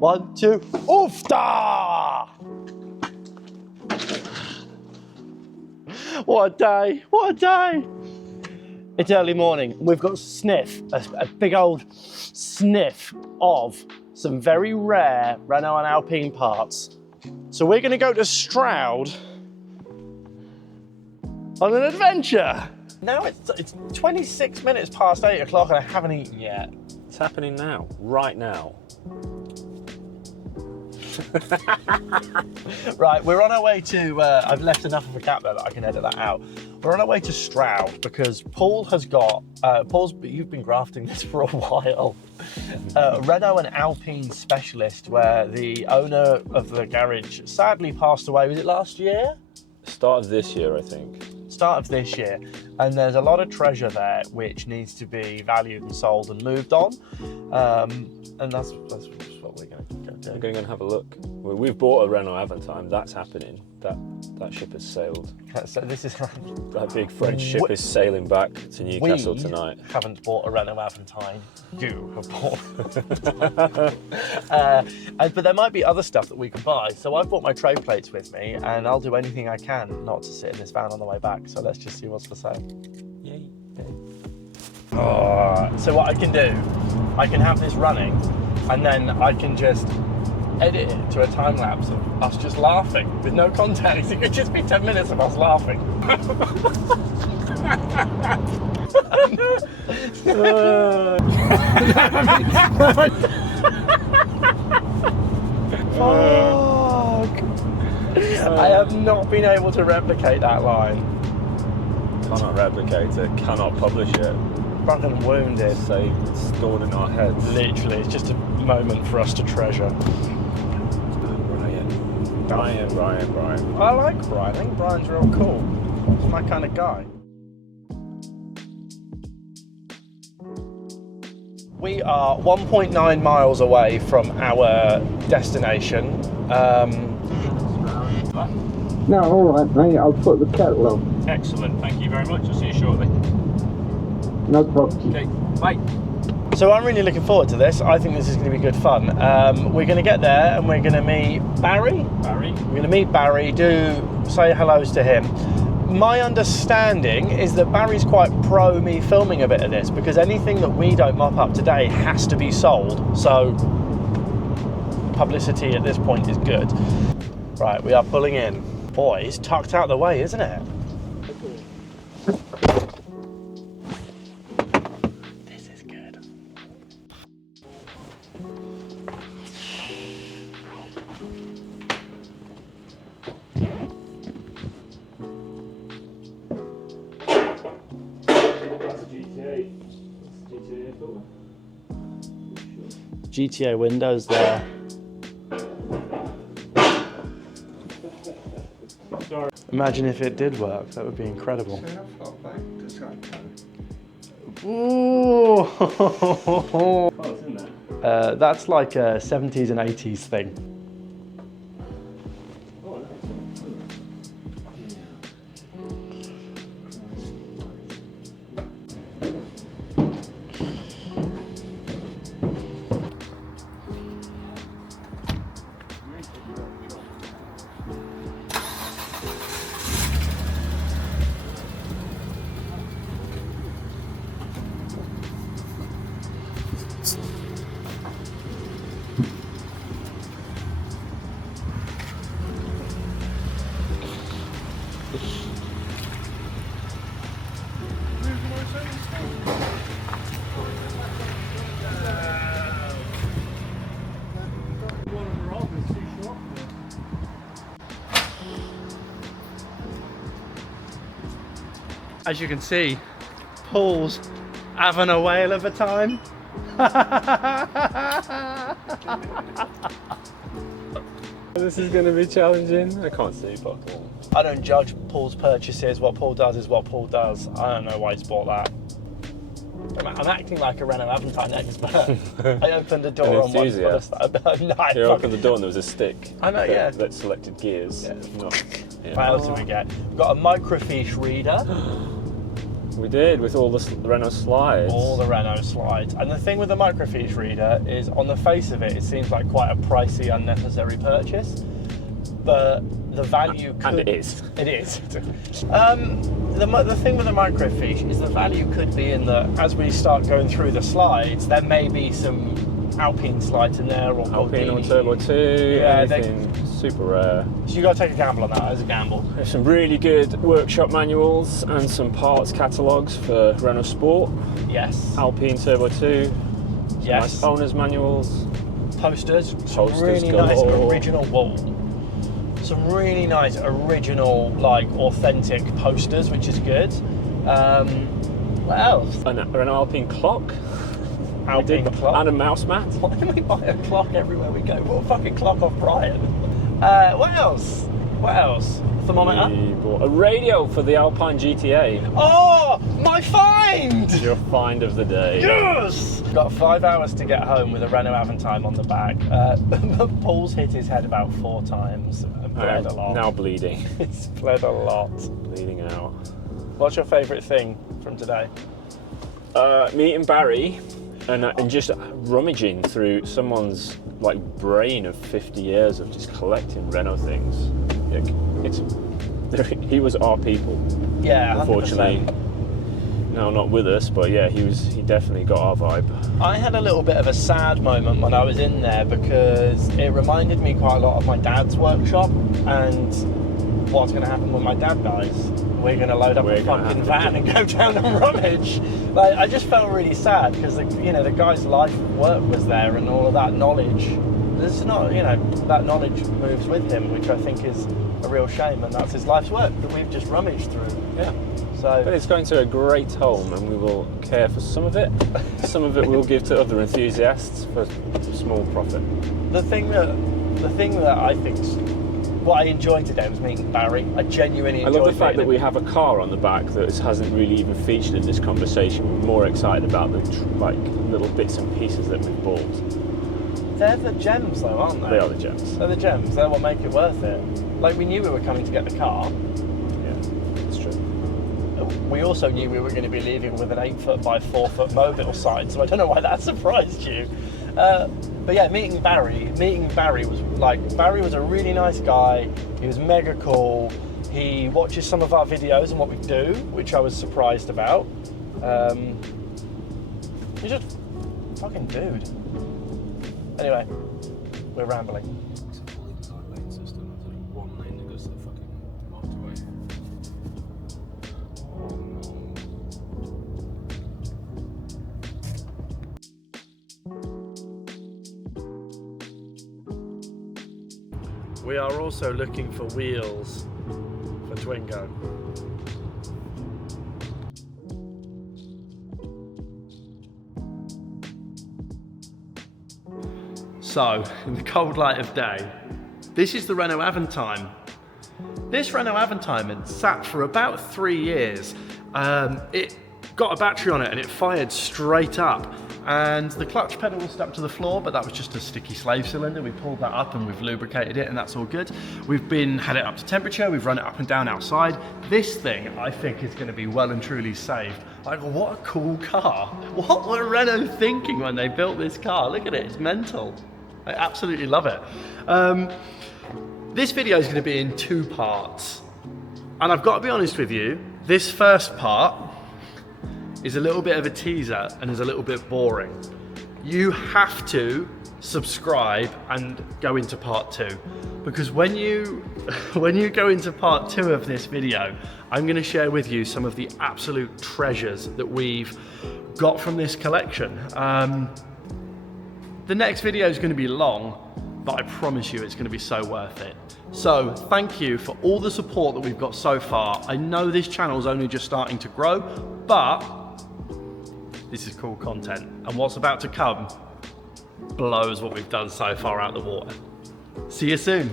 1, 2, oofta! What a day, what a day. It's early morning. We've got a big old sniff of some very rare Renault and Alpine parts. So we're gonna go to Stroud on an adventure. Now it's 26 minutes past 8 o'clock and I haven't eaten yet. It's happening now, right now. Right, we're on our way to, I've left enough of a gap there that I can edit that out. We're on our way to Stroud because Paul has got, you've been grafting this for a while, Renault and Alpine specialist where the owner of the garage sadly passed away, was it last year? Start of this year, I think. Start of this year, and there's a lot of treasure there which needs to be valued and sold and moved on, and that's what we're going to go do. We're going to have a look. We've bought a Renault Avantime. That's happening. That ship has sailed. So this is That big French ship is sailing back to Newcastle tonight. We haven't bought a Renault Avantime. You have bought. But there might be other stuff that we can buy. So I've brought my tray plates with me, and I'll do anything I can not to sit in this van on the way back. So let's just see what's for sale. Yay. Oh, so what I can do, I can have this running, and then I can just edit it to a time lapse of us just laughing with no context. It could just be 10 minutes of us laughing. Fuck. I have not been able to replicate that line. Cannot replicate it, cannot publish it. Fucking wounded. It's stored in our heads. Literally, it's just a moment for us to treasure. Brian. I like Brian. I think Brian's real cool. He's my kind of guy. We are 1.9 miles away from our destination. No, all right, mate. I'll put the kettle on. Excellent. Thank you very much. I'll see you shortly. No problem. Okay. Bye. So I'm really looking forward to this. I think this is going to be good fun. We're going to get there and we're going to meet Barry. We're going to meet Barry, say hellos to him. My understanding is that Barry's quite pro me filming a bit of this because anything that we don't mop up today has to be sold. So publicity at this point is good. Right, we are pulling in. Boy, it's tucked out the way, isn't it? GTA windows there. Imagine if it did work, that would be incredible. Ooh! That's like a 70s and 80s thing. As you can see, Paul's having a whale of a time. This is going to be challenging. I can't see Paul. I don't judge Paul's purchases. What Paul does is what Paul does. I don't know why he's bought that. I'm acting like a Renault Avantime expert. I opened the door on one foot. No, you opened the door and there was a stick. I know, yeah. That selected gears. Yeah. Yeah. What else did we get? We've got a microfiche reader. We did, with all the Renault slides. All the Renault slides. And the thing with the microfiche reader is, on the face of it, it seems like quite a pricey, unnecessary purchase. But the value could... And it is. It is. The thing with the microfiche is the value could be in that as we start going through the slides, there may be some Alpine slides in there, or Alpine on Turbo 2, yeah, anything super rare. So you got to take a gamble on that. As a gamble. There's some really good workshop manuals and some parts catalogues for Renault Sport. Yes. Alpine Turbo 2. Some Yes. nice owner's manuals. Posters. Posters Really galore. nice original. Whoa. Some really nice original, like authentic posters, which is good. What else? An Alpine clock. Alpine clock. And a mouse mat. Why do we buy a clock everywhere we go? What a fucking clock off Brian. What else? What else? Thermometer? We bought a radio for the Alpine GTA. Oh, my find! Your find of the day. Yes! Got 5 hours to get home with a Renault Avantime on the back. Paul's hit his head about 4 times and bled a lot. Now bleeding. It's bled a lot. Bleeding out. What's your favourite thing from today? Meeting Barry and just rummaging through someone's like brain of 50 years of just collecting Renault things. He was our people. Yeah, 100%. Unfortunately, now not with us, but yeah, he definitely got our vibe. I had a little bit of a sad moment when I was in there because it reminded me quite a lot of my dad's workshop and what's going to happen when my dad dies. We're going to load up a fucking van and go down and rummage. Like, I just felt really sad because the guy's life work was there and all of that knowledge. There's not, that knowledge moves with him, which I think is a real shame, and that's his life's work that we've just rummaged through. Yeah. So, but it's going to a great home, and we will care for some of it. Some of it we'll give to other enthusiasts for small profit. The thing that I think, what I enjoyed today was meeting Barry. I genuinely enjoyed it. I love the fact that we have a car on the back that hasn't really even featured in this conversation. We're more excited about the little bits and pieces that we've bought. They're the gems, though, aren't they? They are the gems. They're the gems. They're what make it worth it. Like, we knew we were coming to get the car. Yeah, that's true. We also knew we were going to be leaving with an 8-foot by 4-foot mobile sign, so I don't know why that surprised you. But yeah, meeting Barry was a really nice guy. He was mega cool. He watches some of our videos and what we do, which I was surprised about. He's just a fucking dude. Anyway, we're rambling. It's a fully designed lane system. There's only one lane that goes to the fucking motorway. We are also looking for wheels for Twingo. So, in the cold light of day, this is the Renault Avantime. This Renault Avantime had sat for about 3 years. It got a battery on it and it fired straight up. And the clutch pedal was stuck to the floor, but that was just a sticky slave cylinder. We pulled that up and we've lubricated it and that's all good. We've had it up to temperature, we've run it up and down outside. This thing, I think, is gonna be well and truly saved. Like, what a cool car. What were Renault thinking when they built this car? Look at it, it's mental. I absolutely love it. This video is going to be in 2 parts. And I've got to be honest with you, this first part is a little bit of a teaser and is a little bit boring. You have to subscribe and go into part 2. Because when you go into part 2 of this video, I'm going to share with you some of the absolute treasures that we've got from this collection. The next video is going to be long, but I promise you it's going to be so worth it. So thank you for all the support that we've got so far. I know this channel is only just starting to grow, but this is cool content. And what's about to come blows what we've done so far out the water. See you soon.